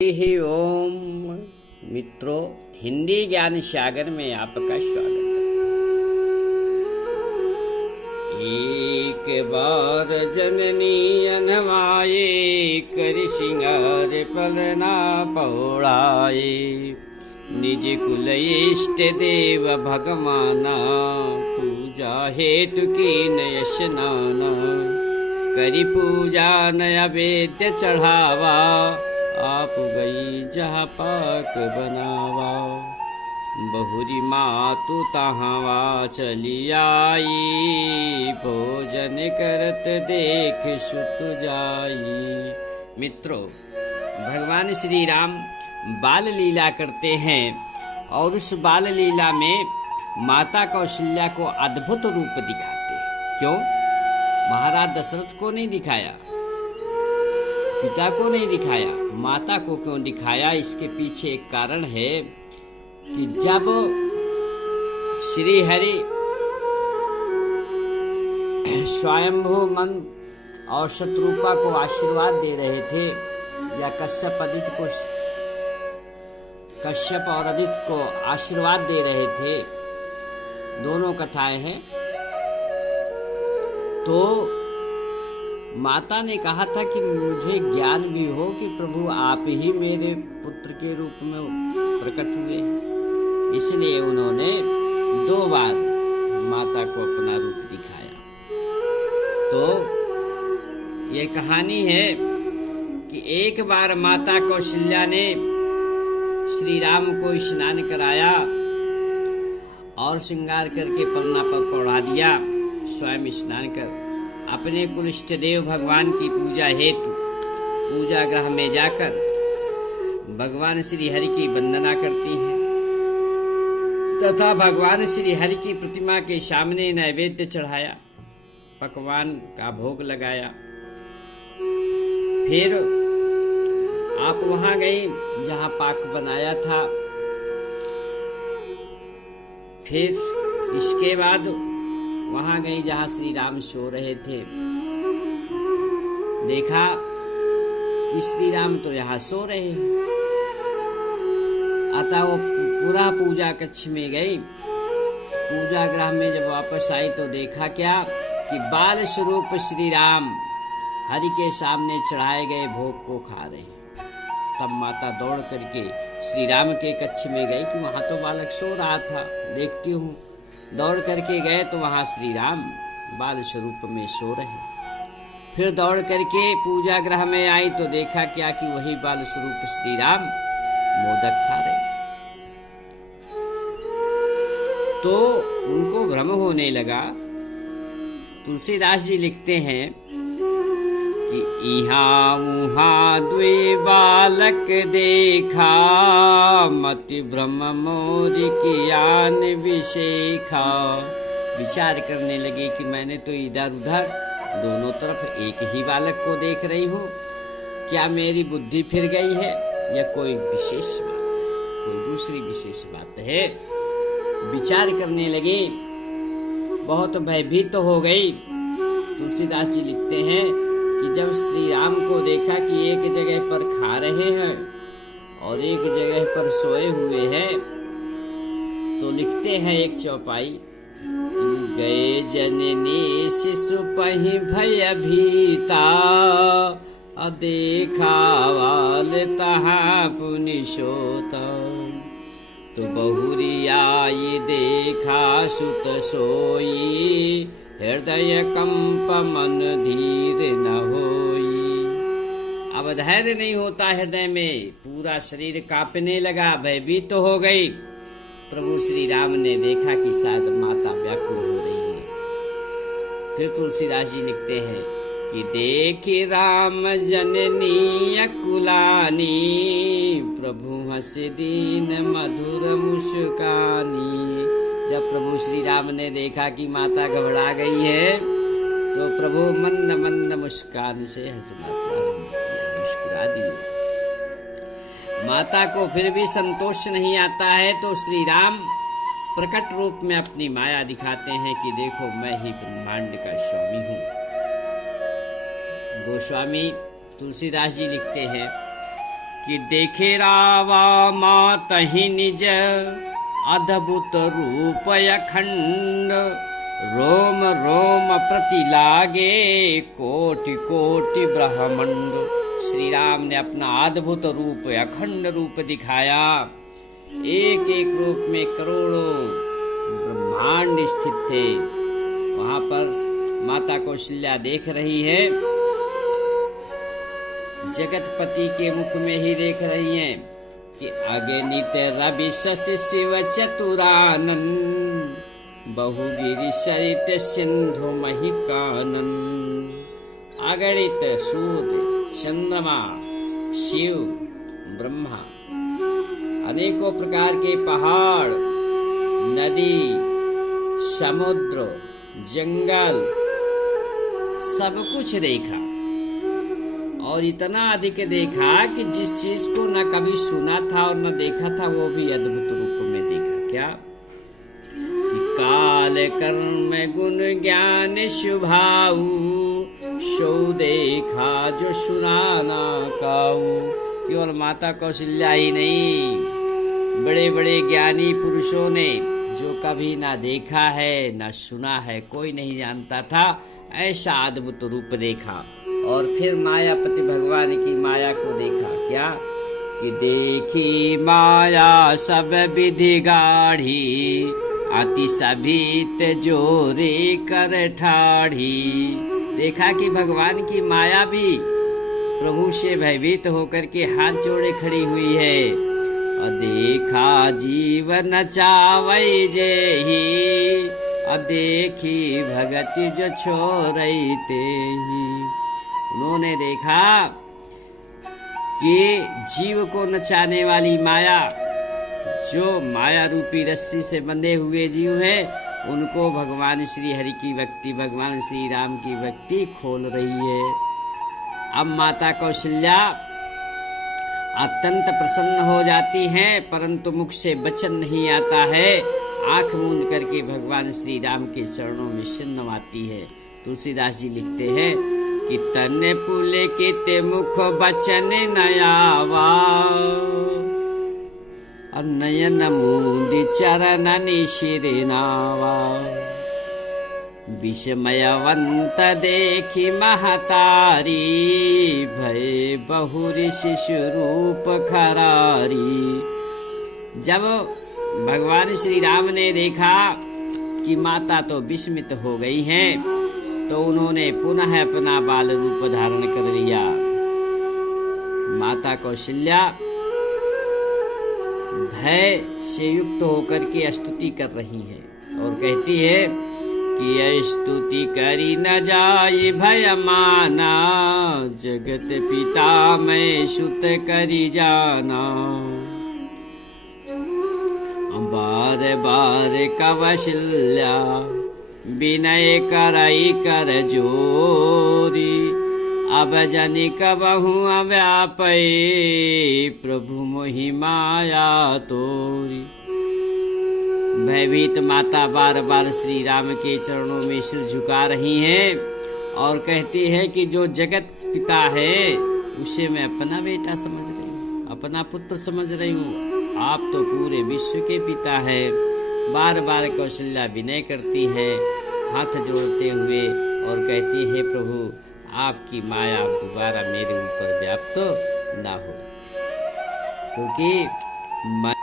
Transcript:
ही ओम। मित्रों, हिंदी ज्ञान सागर में आपका स्वागत है। एक बार जननी अनवाए, कर सिंगार पलना पौड़ाए। निज कुल इष्ट देव भगवाना, पूजा हेतु की नय स्नाना। करी पूजा नैवेद्य चढ़ावा, आप गई जहाँ पाक बनावा। बहुरी मातु तहावा चली आई, भोजन करत देख सुत जाई। मित्रों, भगवान श्री राम बाल लीला करते हैं और उस बाल लीला में माता कौशल्या को अद्भुत रूप दिखाते हैं। क्यों? महाराज दशरथ को नहीं दिखाया, पिता को नहीं दिखाया, माता को क्यों दिखाया? इसके पीछे एक कारण है कि जब श्री हरि स्वयंभू मन और शत्रुपा को आशीर्वाद दे रहे थे, या कश्यप और आदित्य को आशीर्वाद दे रहे थे, दोनों कथाएं हैं। तो माता ने कहा था कि मुझे ज्ञान भी हो कि प्रभु आप ही मेरे पुत्र के रूप में प्रकट हुए हैं। इसलिए उन्होंने 2 बार माता को अपना रूप दिखाया। तो ये कहानी है कि एक बार माता कौशल्या ने श्री राम को स्नान कराया और श्रृंगार करके पलना पर पौड़ा दिया। स्वयं स्नान कर अपने कुल इष्ट देव भगवान की पूजा हेतु पूजा गृह में जाकर भगवान श्री हरि की वंदना करती हैं तथा भगवान श्री हरि की प्रतिमा के सामने नैवेद्य चढ़ाया, पकवान का भोग लगाया। फिर आप वहां गई जहां पाक बनाया था। फिर इसके बाद वहां गई जहां श्री राम सो रहे थे। देखा कि श्री राम तो यहाँ सो रहे हैं। अतः वो पूरा पूजा कक्ष में गई। पूजा गृह में जब वापस आई तो देखा क्या कि बाल स्वरूप श्री राम हरि के सामने चढ़ाए गए भोग को खा रहे हैं। तब माता दौड़ करके श्री राम के कक्ष में गई कि वहां तो बालक सो रहा था, देखती हूँ। दौड़ करके गए तो वहां श्री राम बाल स्वरूप में सो रहे। फिर दौड़ करके पूजा गृह में आई तो देखा क्या कि वही बाल स्वरूप श्री राम मोदक खा रहे। तो उनको भ्रम होने लगा। तुलसीदास जी लिखते हैं कि इहाँ उहाँ 2 बालक देखा, मति भ्रम मोर कियान विशेखा। विचार करने लगे कि मैंने तो इधर उधर दोनों तरफ एक ही बालक को देख रही हूँ। क्या मेरी बुद्धि फिर गई है या कोई विशेष बात है, कोई दूसरी विशेष बात है? विचार करने लगे, बहुत भयभीत हो गई। तुलसीदास जी लिखते हैं कि जब श्री राम को देखा कि एक जगह पर खा रहे हैं और एक जगह पर सोए हुए हैं, तो लिखते हैं एक चौपाई कि गए जननी शिशु पहि भय भीता, देखा वाल तहाँ पुनि सोता। तो बहुरी आई देखा सुत सोई, हृदय कंप मन धीर न होई। अब धैर्य नहीं होता हृदय में, पूरा शरीर कांपने लगा, भयभीत तो हो गई। प्रभु श्री राम ने देखा कि शायद माता व्याकुल हो रही है। फिर तुलसीदास जी लिखते हैं कि देखी राम जननी अकुलानी, प्रभु हंस दीन मधुर मुस्कानी। जब प्रभु श्री राम ने देखा कि माता घबरा गई है तो प्रभु मंद मंद मुस्कान से हंसना प्रारंभ किया, मुस्कुरा दिए। माता को फिर भी संतोष नहीं आता है तो श्री राम प्रकट रूप में अपनी माया दिखाते हैं कि देखो मैं ही ब्रह्मांड का स्वामी हूँ। गोस्वामी तुलसीदास जी लिखते हैं कि देखे रावा मातहि निज अद्भुत रूप अखंड रोम रोम प्रति लागे कोटि कोटि ब्रह्मांड। श्री राम ने अपना अद्भुत रूप अखंड रूप दिखाया। एक एक रूप में करोड़ों ब्रह्मांड स्थित थे। वहां पर माता कौशल्या देख रही है, जगतपति के मुख में ही देख रही हैं कि अगणित रवि शशि शिव चतुरानन बहुगिरि सरित सिंधु महिकानन। अगणित सूर्य चंद्रमा शिव ब्रह्मा, अनेकों प्रकार के पहाड़ नदी समुद्र जंगल सब कुछ देखा, और इतना अधिक देखा कि जिस चीज को न कभी सुना था और न देखा था वो भी अद्भुत रूप में देखा। क्या कि काल कर्म गुण ज्ञान शुभाऊ सो देखा जो सुनाना काऊ। केवल माता कौशल्या ही नहीं, बड़े बड़े ज्ञानी पुरुषों ने जो कभी ना देखा है ना सुना है, कोई नहीं जानता था, ऐसा अद्भुत रूप देखा। और फिर मायापति भगवान की माया को देखा। क्या कि देखी माया सब विधि गाढ़ी अति सभीत जोरे कर ठाढ़ी। देखा कि भगवान की माया भी प्रभु से भयभीत होकर के हाथ जोड़े खड़ी हुई है। और देखा जीवन चावई जेही और देखी भगति जो छोड़ई तेही। उन्होंने देखा कि जीव को नचाने वाली माया, जो माया रूपी रस्सी से बंधे हुए जीव हैं, उनको भगवान श्री हरि की भक्ति, भगवान श्री राम की भक्ति खोल रही है। अब माता कौशल्या अत्यंत प्रसन्न हो जाती हैं, परंतु मुख से वचन नहीं आता है। आंख मूंद करके भगवान श्री राम के चरणों में सिर नवाती है। तुलसीदास जी लिखते हैं कि तन पुले के मुख बचन नयावा नयन मूंद चरण निशिरे नावा। विस्मयवंत देखी महतारी भय बहुरी शिशु रूप खरारी। जब भगवान श्री राम ने देखा कि माता तो विस्मित हो गई हैं, तो उन्होंने पुनः अपना बाल रूप धारण कर लिया। माता कौशल्या भय से युक्त होकर के स्तुति कर रही है और कहती है कि स्तुति करी न जाय भय माना जगत पिता मैं सुत करी जाना। बार बार कवशल्या विनय करई कर जोरी अब जनि कबहु अव्यापै प्रभु मोहि माया तोरी। भयभीत माता बार बार श्री राम के चरणों में सिर झुका रही हैं और कहती है कि जो जगत पिता है उसे मैं अपना बेटा समझ रही हूँ, अपना पुत्र समझ रही हूँ। आप तो पूरे विश्व के पिता है। बार बार कौशल्या विनय करती है हाथ जोड़ते हुए और कहती है प्रभु आपकी माया अब दोबारा मेरे ऊपर व्याप्त ना हो, क्योंकि